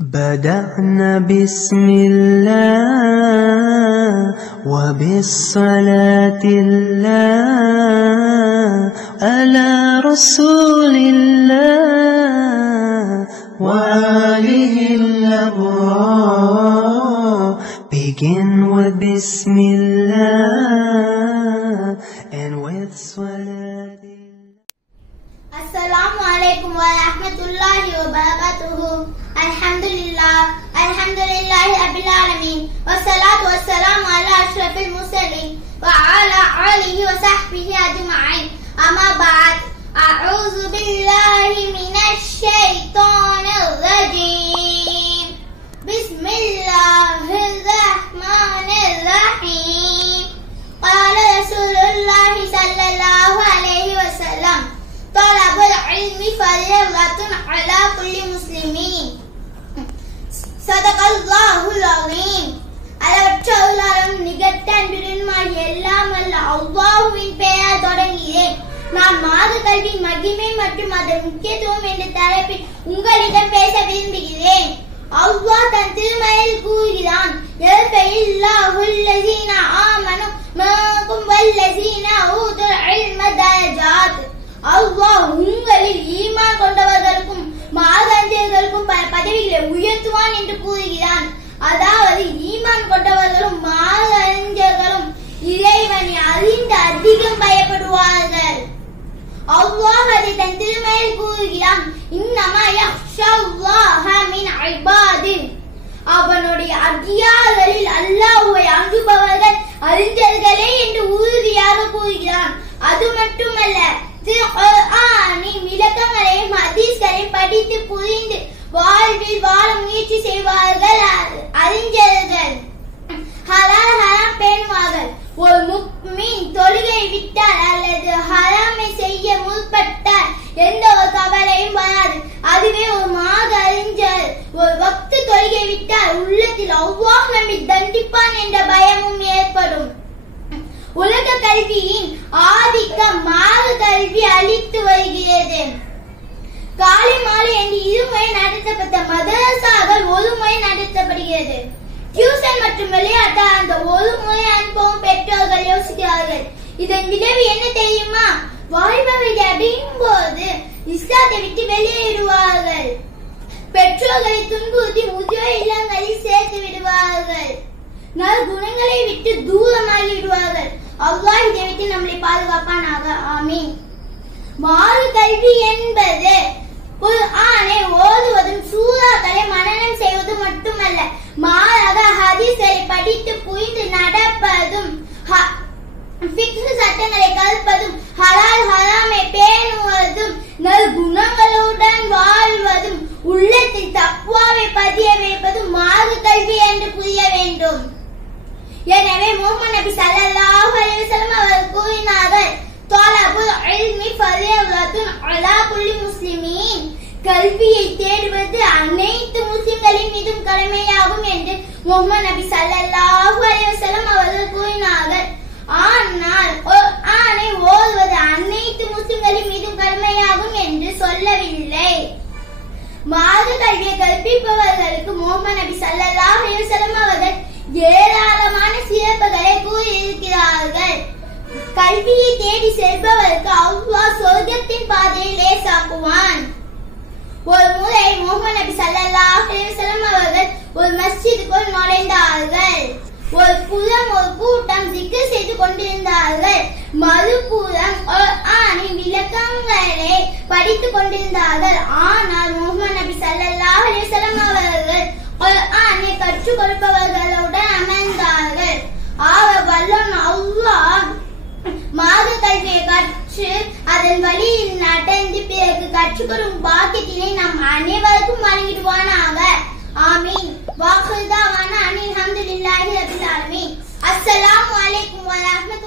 بدأنا بسم الله وبالصلاة الله على رسول الله وآله الأبرار. Begin with Bismillah and with Salat. Assalamu alaikum wa rahmatullahi wa barakatuhu. Alhamdulillah Rabbil Alameen. Wassalatu wassalamu ala ashrafil mursalin wa ala alihi wa sahbihi ajma'in. Amma ba'd. A'udhu billahi minash shaitanir rajim. Bismillahirrahmanirrahim. Qala Rasulullah sallallahu alaihi wasallam, talabul ilmi fardhatun ala kulli muslimin. Sadaqallahul azim. அளவற்ற அருளாளனும் நிகழ்த்த அன்புடனுமாகிய எல்லாம் வல்ல அல்லாஹ்வின் பெயரால் தொடங்குகிறேன். நான் மாத கல்வியின் மகிமை மற்றும் அதன் முக்கியத்துவம் என்ற தலைப்பில் உங்களிடம் பேச விரும்புகிறேன். அல்லாஹ் தன் திருமறையில் கூறுகிறான், யர்ஃபஇல்லாஹுல்லஸீன ஆமனு மின்கும் வல்லஸீன ஊதுல் இல்ம தரஜாத். அல்லாஹ் உங்களில் ஈமான் கொண்டவர்களுக்கும் மார்க்கஞ்சர்களுக்கும் பல பதவிகளை உயர்த்துவான் என்று கூறுகிறான். அதாவது ஈமான் கொண்டவர்களும் மார்க்கஞ்சர்களும் இறைவனை அறிந்து அதிகம் பயப்படுவார்கள். அல்லாஹ் அதை தன் திருமறையில் கூறுகிறான், இன்னமா யக்ஷல்லாஹ மின் இபாதிஹி. அவனுடைய அடியார்களில் அல்லாஹ்வை அஞ்சுபவர்கள் அறிஞர்களே என்று உறுதியாக கூறுகிறான். அது மட்டுமல்ல, குர்ஆனின் விளக்கங்களையும் ஹதீஸ்களையும் படித்து புரிந்து வாழ்வில் வாழ முயற்சி செய்வார்கள் அறிஞர்கள். ஹலால் ஹராம் பேணுவார்கள். ஒரு முஃமின் தொழுகை விட்டால் அல்லது ஹராமை செய்ய முற்பட்டால் எந்த ஒரு கவலையும் வராது. அதுவே ஒரு மாத அறிஞர் ஒரு வக்து தொழுகை விட்டால் உள்ளத்தில் அல்லாஹ் நம்மை தண்டிப்பான் என்ற பயமும் ஏற்படும். உலக கல்வியின் ஆதிக்கம் மார்க்க கல்வி அளித்து வருகிறது. காலை மாலை என்று இருமுறை நடத்தப்பட்ட மதரசாக்கள் ஒரு முறை நடத்தப்படுகிறது. டியூஷன் மற்றும் விளையாட்டு அந்த ஒரு முறை அனுபவம் பெற்றோர்கள் யோசிக்கிறார்கள். இதன் விளைவு என்ன தெரியுமா? வாய்ப்பவர்கள் அப்படின் போது இஸ்லாத்தை விட்டு வெளியேறுவார்கள். பெற்றோர்களை துன்புறுத்தி முதியோர் இல்லங்களில் சேர்த்து விடுவார்கள். நற்குணங்களை விட்டு தூரமாகி விடுவார்கள். அல்லாஹ் இதை விட்டு நம்மளை பாதுகாப்பானாக. ஆமீன். மார்க்க கல்வி என்பது குர்ஆனை ஓதுவதும் சூறாக்களை மனனம் செய்வதும் மட்டுமல்ல, மாறாக ஹதீஸ்களை படித்து புரிந்து நடப்பதும், ஃபிக்ஹ் சட்டங்களை கற்பதும், ஹலால் ஹராமை பேணுவதும், நற்குணங்களுடன் வாழ்வதும், உள்ளத்தில் தக்வாவை பதிய வைப்பதும் மார்க்க கல்வி என்று புரிய வேண்டும். எனவே முஹம்மது நபி ஸல்லல்லாஹு அலைஹி வஸல்லம் அவர்கள் கூறினார்கள், தலபுல் இல்மி ஃபரீதத்துன் அலா குல்லி முஸ்லிமீன். கல்வியை தேடுவது அனைத்து முஸ்லிம்களின் மீதும் கடமையாகும் என்று முஹம்மது நபி ஸல்லல்லாஹு அலைஹி வஸல்லம் அவர்கள் கூறினார்கள். ஆனால் குர்ஆனை ஓதுவது அனைத்து முஸ்லிம்களின் மீதும் கடமையாகும் என்று சொல்லவில்லை. மார்க்க கல்வியை கற்பிப்பவர்களுக்கு முஹம்மது நபி ஸல்லல்லாஹு அலைஹி வஸல்லம் அவர்கள் ஏராளமான சிறப்புகளை கூறியிருக்கிறார்கள். கல்வியை தேடி செல்பவருக்கு அல்லாஹ் சொர்க்கத்தின் பாதையை லேசாக்குவான். ஒரு முறை முஹம்மது நபி ஸல்லல்லாஹு அலைஹி வஸல்லம் அவர்கள் ஒரு மஸ்ஜிதுக்குள் நுழைந்தார்கள். ஒரு புறம் ஒரு கூட்டம் zikr செய்து கொண்டிருந்தார்கள். மறுபுறம் குர்ஆனின் விளக்கங்களை படித்துக் கொண்டிருந்தார்கள். ஆனால் முஹம்மது நபி ஸல்லல்லாஹு அலைஹி வஸல்லம் அவர்கள் குர்ஆனை கற்றுக் கொடுப்பவர்களுடன் அமர்ந்தார்கள். வல்லவன் அல்லாஹ் மார்க்க கல்வியை கற்று அதன் வழியில் நடந்து பிறகு கற்றுக்கொள்ளும் பாக்கியத்தினை நம் அனைவருக்கும் வழங்கிடுவானாக. ஆமீன். வாஹிரு தஅவானா அனில் ஹம்துலில்லாஹி ரப்பில் ஆலமீன். அஸ்ஸலாமு அலைக்கும் வ ரஹ்மத்துல்லாஹி